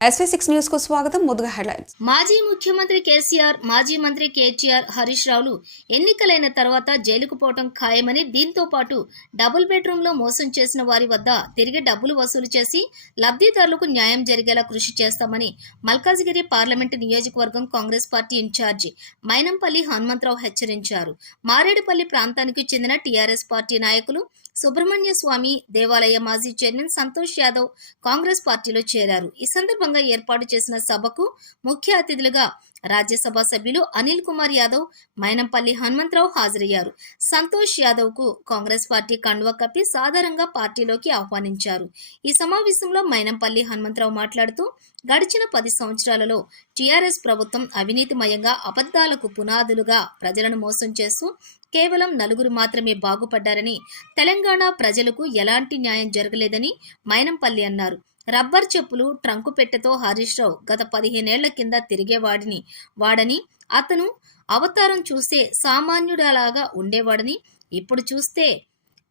SV6 news కు స్వాగతం. ముందుగా హెడ్లైన్స్. మాజీ ముఖ్యమంత్రి కేసీఆర్, మాజీ మంత్రి కేటీఆర్, హరీష్ రావులు ఎన్నికలైన తర్వాత జైలుకు పోవడం ఖాయమని, దీంతో పాటు డబుల్ బెడ్రూమ్ లో మోసం చేసిన వారి వద్ద తిరిగి డబ్బులు వసూలు చేసి లబ్ధిదారులకు న్యాయం జరిగేలా కృషి చేస్తామని మల్కాజిగిరి పార్లమెంటు నియోజకవర్గం కాంగ్రెస్ పార్టీ ఇన్ఛార్జి మైనంపల్లి హనుమంతరావు హెచ్చరించారు. మారేడుపల్లి ప్రాంతానికి చెందిన టీఆర్ఎస్ పార్టీ నాయకులు సుబ్రహ్మణ్య స్వామి దేవాలయ మాజీ చైర్మన్ సంతోష్ యాదవ్ కాంగ్రెస్ పార్టీలో చేరారు. ఈ సందర్భంగా ఏర్పాటు చేసిన సభకు ముఖ్య అతిథులుగా రాజ్యసభ సభ్యులు అనిల్ కుమార్ యాదవ్, మైనంపల్లి హనుమంతరావు హాజరయ్యారు. సంతోష్ యాదవ్ కు కాంగ్రెస్ పార్టీ కండువా కప్పి సాధారణంగా పార్టీలోకి ఆహ్వానించారు. ఈ సమావేశంలో మైనంపల్లి హనుమంతరావు మాట్లాడుతూ, గడిచిన 10 సంవత్సరాలలో టీఆర్ఎస్ ప్రభుత్వం అవినీతిమయంగా, అబద్ధాలకు పునాదులుగా ప్రజలను మోసం చేస్తూ కేవలం 4 మాత్రమే బాగుపడ్డారని, తెలంగాణ ప్రజలకు ఎలాంటి న్యాయం జరగలేదని మైనంపల్లి అన్నారు. రబ్బర్ చెప్పులు, ట్రంకు పెట్టెతో హరీష్ రావు గత 15 ఏళ్ల కింద వాడని, అతను అవతారం చూస్తే సామాన్యుడలాగా ఉండేవాడని, ఇప్పుడు చూస్తే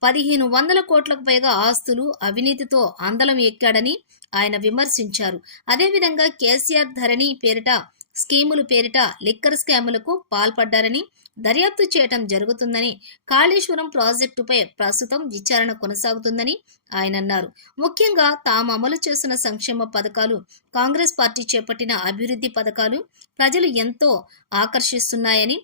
1500 కోట్లకు పైగా ఆస్తులు, అవినీతితో అందలం ఎక్కాడని ఆయన విమర్శించారు. అదేవిధంగా కేసీఆర్ ధరణి పేరిట స్కీముల పేరిట లిక్కర్ స్కాములకు పాల్పడ్డారని, దర్యాప్తు చేయటం జరుగుతుందని, కాళేశ్వరం ప్రాజెక్టుపై ప్రస్తుతం విచారణ కొనసాగుతుందని ఆయన అన్నారు. ముఖ్యంగా తాము అమలు చేస్తున్న సంక్షేమ పథకాలు, కాంగ్రెస్ పార్టీ చేపట్టిన అభివృద్ధి పథకాలు ప్రజలు ఎంతో ఆకర్షిస్తున్నాయని,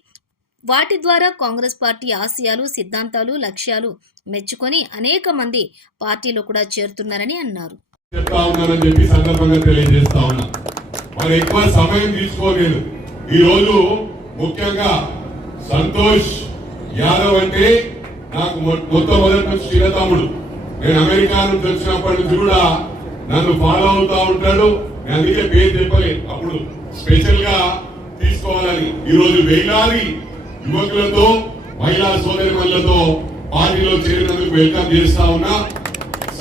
వాటి ద్వారా కాంగ్రెస్ పార్టీ ఆశయాలు, సిద్ధాంతాలు, లక్ష్యాలు మెచ్చుకొని అనేక మంది పార్టీలో కూడా చేరుతున్నారని అన్నారు. ఎక్కువ సమయం తీసుకోలేదు. ఈ రోజు ముఖ్యంగా సంతోష్ యాదవ్ అంటే నాకు మొట్టమొదటి నుంచి చిన్నతమ్ముడు. నేను అమెరికా నుంచి వచ్చినప్పటి నుంచి కూడా నన్ను ఫాలో అవుతా ఉంటాడు. నేను అందుకే పేరు చెప్పలే, అప్పుడు స్పెషల్ గా తీసుకోవాలని. ఈ రోజు వేలాది యువకులతో, మహిళా సోదరిమణులతో పార్టీలో చేరినందుకు వెల్కమ్ చేస్తా ఉన్నా.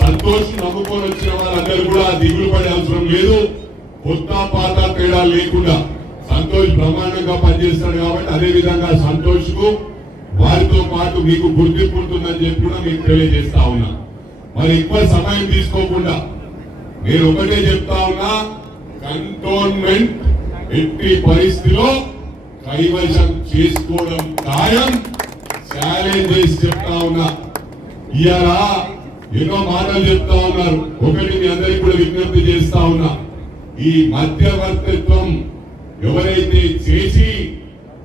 సంతోష్ నమ్ముకొని వచ్చిన వాళ్ళందరూ కూడా దిగులు పడే అవసరం లేదు. కొత్త పాత తేడా లేకుండా సంతోష్ బ్రహ్మాండంగా పనిచేస్తాడు. కాబట్టి అదే విధంగా సంతోష్ కు వారితో పాటు మీకు గుర్తింపు ఉంటుందని చెప్పి కూడా మీకు తెలియజేస్తా ఉన్నా. మరి ఎక్కువ సమయం తీసుకోకుండా నేను ఒకటే చెప్తా ఉన్నా, కంటోన్మెంట్ ఎట్టి పరిస్థితిలో కైవశం చేసుకోవడం ఖాయం. ఛాలెంజ్ చేసి చెప్తా ఉన్నా. ఇవాళ ఎన్నో మాటలు చెప్తా ఉన్నారు. ఒకటి మీ అందరికీ కూడా విజ్ఞప్తి చేస్తా ఉన్నా, ఈ మధ్యవర్తిత్వం ఎవరైతే చేసి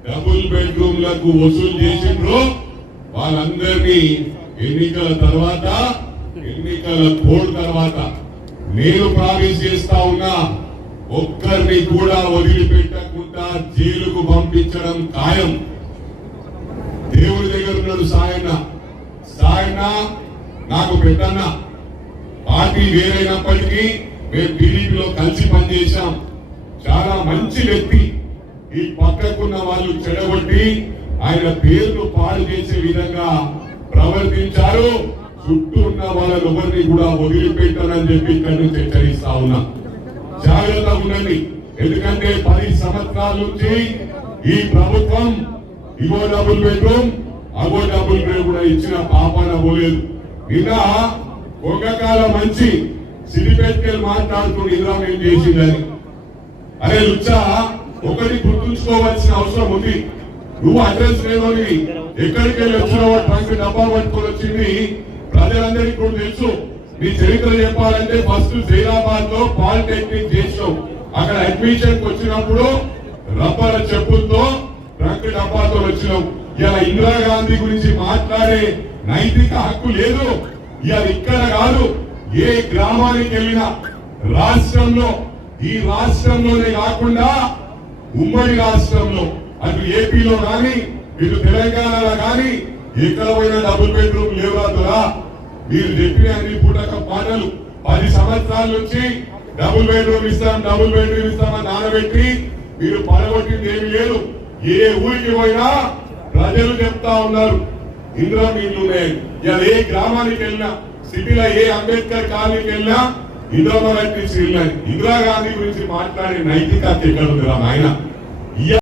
డబుల్ బెడ్రూమ్లకు వసూలు చేసిండ్రో వాళ్ళందరినీ ఎన్నికల తర్వాత, ఎన్నికల కోడ్ తర్వాత నేను ప్రామిస్ చేస్తా ఉన్నా, ఒక్కరిని కూడా వదిలిపెట్టకుండా జైలుకు పంపించడం ఖాయం. దేవుడి దగ్గర ఉన్నాడు సాయన్న నాకు పెద్దన్న. పార్టీ వేరైనప్పటికీ మేము టీడీపీలో కలిసి పనిచేశాం. చాలా మంచి వ్యక్తి. ఈ పక్కకున్న వాళ్ళు చెడగొట్టి ఆయన పేరును పాడు చేసే విధంగా ప్రవర్తించారు. చుట్టూ ఉన్న వాళ్ళని ఎవరిని కూడా వదిలిపెట్టారని చెప్పి ఇక్కడి నుంచి హెచ్చరిస్తా ఉన్నా. జాగ్రత్తగా ఉండండి. ఎందుకంటే 10 సంవత్సరాల నుంచి ఈ ప్రభుత్వం ఇగో డబుల్ బెడ్రూమ్, అగో డబుల్ బెడ్ కూడా ఇచ్చిన పాపాన పోలేదు. నిన్న కొంగకాల మంచి సిరిపెట్టుకెళ్ళి మాట్లాడుతూ ఇంద్రామేం చేసిందని. అరే లుచ్చా, ఒకటి గుర్తుంచుకోవాల్సిన అవసరం ఉంది. నువ్వు అడ్రస్ లేదని ఎక్కడికి వెళ్ళి వచ్చినావో ట్రంక్ డబ్బా పట్టుకొని వచ్చింది ప్రజలందరికీ కూడా తెలుసు. నీ చరిత్ర చెప్పాలంటే ఫస్ట్ జైరాబాద్ లో పాలిటెక్నిక్ చేసావు. అక్కడ అడ్మిషన్ వచ్చినప్పుడు రబ్బర్ చెప్పులతో ట్రంక్ డబ్బాతో వచ్చినావు. ఇలా ఇందిరాగాంధీ గురించి మాట్లాడే నైతిక హక్కు లేదు. ఇవాళ ఇక్కడ కాదు, ఏ గ్రామానికి వెళ్ళినా రాష్ట్రంలో, ఈ రాష్ట్రంలోనే కాకుండా ఉమ్మడి రాష్ట్రంలో, అటు ఏపీలో కానీ ఇటు తెలంగాణలో కానీ ఎక్కడ పోయినా డబుల్ బెడ్రూమ్ లేవురా. మీరు చెప్పిన అన్ని పూటక పాటలు 10 సంవత్సరాల నుంచి డబుల్ బెడ్రూమ్ ఇస్తామని నానబెట్టి మీరు పడగొట్టింది ఏమి లేదు. ఏ ఊరికి పోయినా ప్రజలు చెప్తా ఉన్నారు ఇందిరా మీళ్ళు ఉన్నాయి. ఇలా ఏ గ్రామానికి వెళ్ళినా, సిటీలో ఏ అంబేద్కర్ కాలనీకి వెళ్ళినా ఇందిరాగాంధీ గురించి మాట్లాడే నైతికత ఎక్కడ ఉంది రా నాయన?